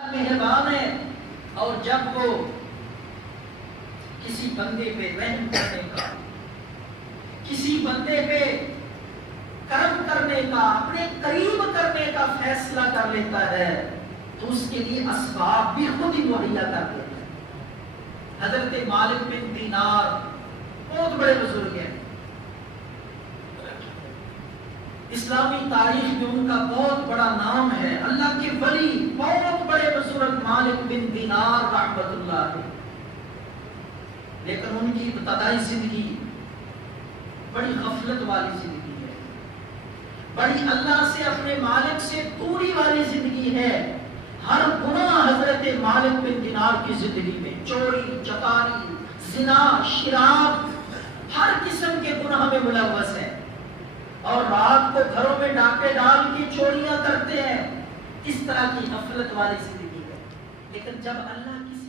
مہربان ہے، اور جب وہ کسی بندے پہ رحم کرنے کا، کسی بندے پہ کرم کرنے کا، اپنے قریب کرنے کا فیصلہ کر لیتا ہے تو اس کے لیے اسباب بھی خود ہی مہیا کر دیتا ہے۔ حضرت مالک بن دینار بہت بڑے بزرگ ہیں، اسلامی تاریخ میں ان کا بہت بڑا نام ہے، اللہ کے ولی، بہت بڑے بزرگ مالک بن دینار رحمت اللہ علیہ۔ لیکن ان کی ابتدائی زندگی بڑی غفلت والی زندگی ہے، بڑی اللہ سے، اپنے مالک سے دوری والی زندگی ہے۔ ہر گناہ حضرت مالک بن دینار کی زندگی میں، چوری، چکاری، زنا، شراب، ہر قسم کے گناہ میں ملوث ہے، اور رات کو گھروں میں ڈاکے ڈال کے چوریاں کرتے ہیں۔ اس طرح کی غفلت والی زندگی ہے۔ لیکن جب اللہ کسی